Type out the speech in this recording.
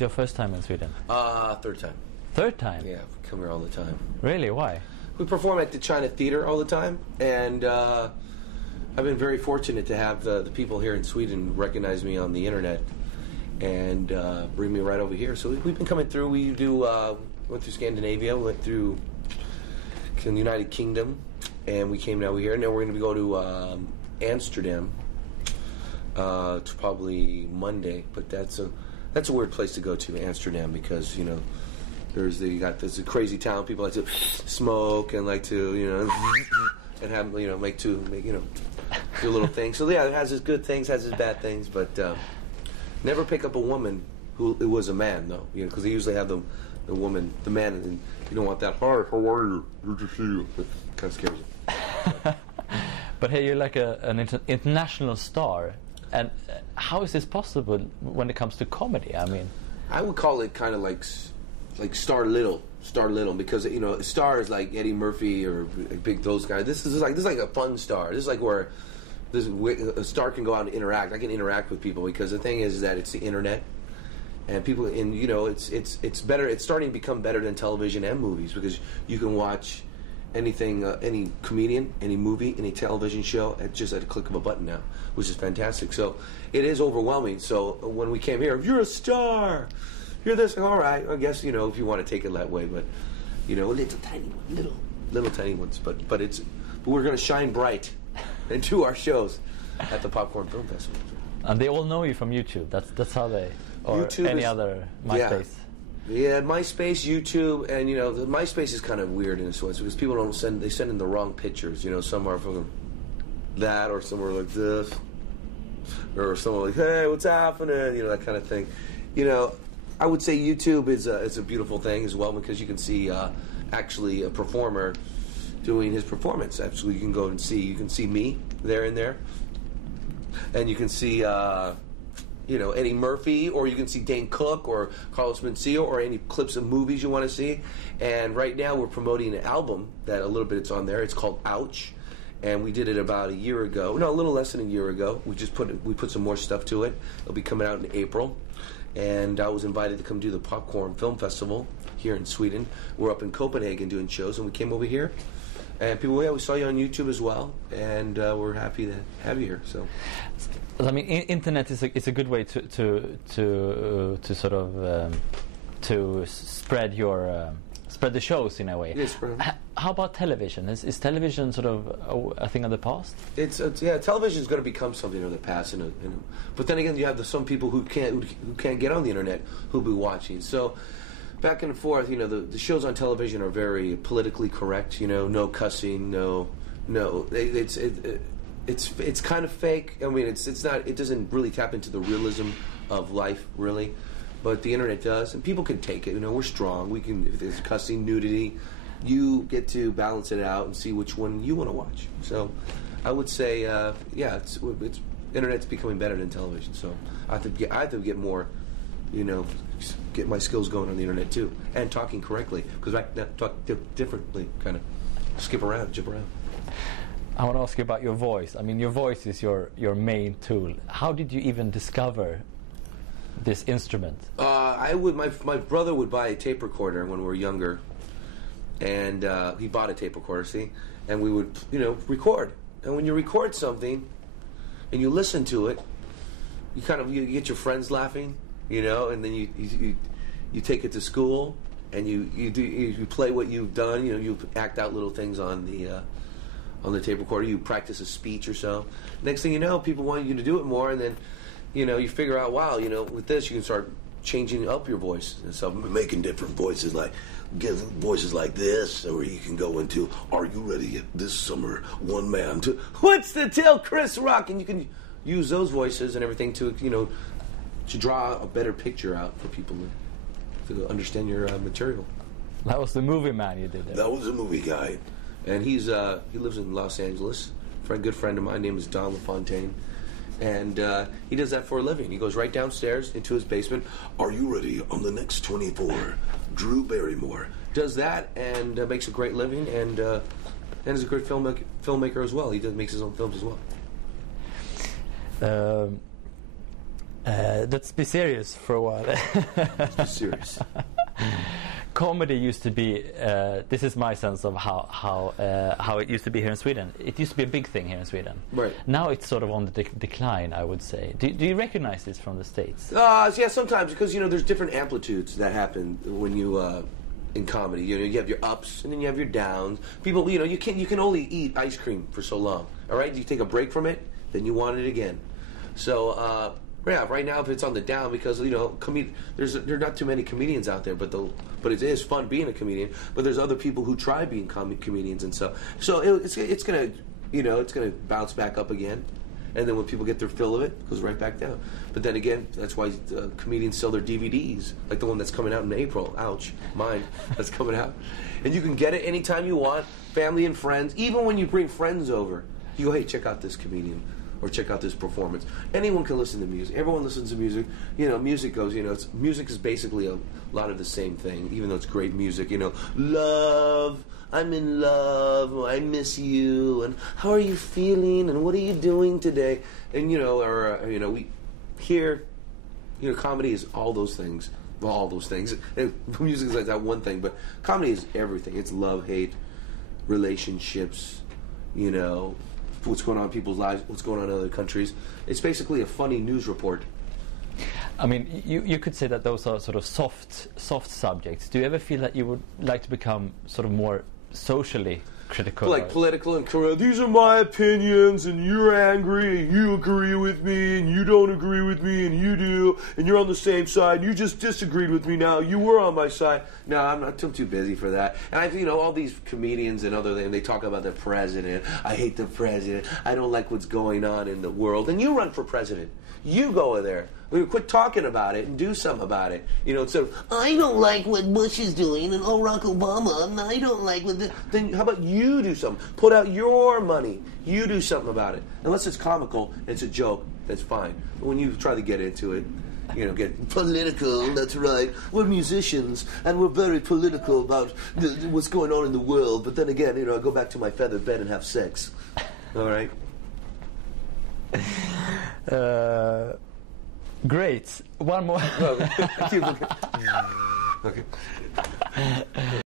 Your first time in Sweden? Third time. Third time? Yeah, we come here all the time. Really? Why? We perform at the China Theater all the time, and I've been very fortunate to have the people here in Sweden recognize me on the internet and bring me right over here. So we've been coming through. We went through Scandinavia, we went through the United Kingdom, and we came down here. And then we're going to go to Amsterdam. It's probably Monday, but that's a weird place to go to, Amsterdam, because there's a crazy town. People like to smoke and like to and have do little things. So yeah, it has its good things, has its bad things, but never pick up a woman who it was a man though, because they usually have the woman, the man, and you don't want that. Hi, how are you? Good to see you. It kind of scares you. But hey, you're like an international star. And how is this possible when it comes to comedy? I mean, I would call it kind of like star little, because star is like Eddie Murphy or big those guys. This is like a fun star. This is like where a star can go out and interact. I can interact with people because the thing is that it's the internet, and people, and it's better. It's starting to become better than television and movies because you can watch anything, any comedian, any movie, any television show just at a click of a button now, which is fantastic. So it is overwhelming. So when we came here, you're a star, you're this, all right, I guess, if you want to take it that way, but little tiny ones, but we're going to shine bright and do our shows at the Popcorn Film Festival. And they all know you from YouTube. That's how they, or YouTube any other MySpace. Yeah, MySpace, YouTube, and the MySpace is kind of weird in a sense because people send in the wrong pictures. Some are from that, or some are like this, or some are like, hey, what's happening? That kind of thing. I would say YouTube is a beautiful thing as well because you can see actually a performer doing his performance. Actually, you can see me there and there, and you can see. Eddie Murphy, or you can see Dane Cook or Carlos Mencia, or any clips of movies you want to see. And right now we're promoting an album that a little bit it's on there. It's called Ouch, and we did it about a year ago. No, a little less than a year ago. We put some more stuff to it. It'll be coming out in April, and I was invited to come do the Popcorn Film Festival here in Sweden. We're up in Copenhagen doing shows, and we came over here. And people, we saw you on YouTube as well, and we're happy to have you here. So. I mean, internet is a good way to sort of to spread the shows in a way. Yes, how about television? Is television sort of a thing of the past? It's television is going to become something of the past, but then again, you have some people who can't get on the internet who'll be watching. So back and forth, the shows on television are very politically correct. No cussing, no. It's kind of fake. I mean, it's not. It doesn't really tap into the realism of life, really. But the internet does, and people can take it. We're strong. We can. If there's cussing, nudity, you get to balance it out and see which one you want to watch. So, I would say, it's internet's becoming better than television. So I have to get more, get my skills going on the internet too, and talking correctly because I talk differently, kind of jump around. I want to ask you about your voice. I mean, your voice is your main tool. How did you even discover this instrument? My brother would buy a tape recorder when we were younger, and he bought a tape recorder, and we would, record. And when you record something, and you listen to it, you get your friends laughing, and then you take it to school, and you play what you've done. You act out little things on the tape recorder, you practice a speech or so. Next thing you know, people want you to do it more, and then, you figure out, wow, with this you can start changing up your voice and stuff, making different voices, like give voices like this, or you can go into, are you ready this summer, one man to, what's the deal, Chris Rock? And you can use those voices and everything to, to draw a better picture out for people to understand your material. That was the movie man you did there. That was a movie guy. And he lives in Los Angeles. A good friend of mine, name is Don LaFontaine, and he does that for a living. He goes right downstairs into his basement. Are you ready on the next 24? Drew Barrymore does that and makes a great living, and is a great filmmaker as well. He makes his own films as well. Let's be serious for a while. Let's be serious. Comedy used to be. This is my sense of how it used to be here in Sweden. It used to be a big thing here in Sweden. Right. Now it's sort of on the decline, I would say. Do you recognize this from the States? Yeah, sometimes, because there's different amplitudes that happen when you in comedy. You have your ups and then you have your downs. People, you can only eat ice cream for so long. All right, you take a break from it, then you want it again. So. Yeah, right now if it's on the down, because there are not too many comedians out there, but it is fun being a comedian. But there's other people who try being comedians and stuff. So it's gonna bounce back up again, and then when people get their fill of it, it goes right back down. But then again, that's why comedians sell their DVDs, like the one that's coming out in April. Ouch, mine that's coming out, and you can get it anytime you want, family and friends. Even when you bring friends over, you go, hey, check out this comedian. Or check out this performance. Anyone can listen to music. Everyone listens to music. Music goes. Music is basically a lot of the same thing, even though it's great music. Love. I'm in love. I miss you. And how are you feeling? And what are you doing today? And we here. Comedy is all those things. Well, all those things. And music is like that one thing, but comedy is everything. It's love, hate, relationships. What's going on in people's lives, what's going on in other countries. It's basically a funny news report. I mean, you could say that those are sort of soft subjects. Do you ever feel that you would like to become sort of more socially critical? Like political and correct. These are my opinions, and you're angry, and you agree with me, and you don't agree with me, and you do, and you're on the same side. You just disagreed with me now. You were on my side. No, I'm too busy for that. And all these comedians and other things, they talk about the president. I hate the president. I don't like what's going on in the world. And you run for president. You go in there. Quit talking about it and do something about it. Instead of, I don't like what Bush is doing, and Barack Obama, and I don't like what then how about you do something? Put out your money. You do something about it. Unless it's comical, it's a joke, that's fine. But when you try to get into it, get political, that's right. We're musicians, and we're very political about what's going on in the world. But then again, I go back to my feather bed and have sex. All right? Great. One more. Okay.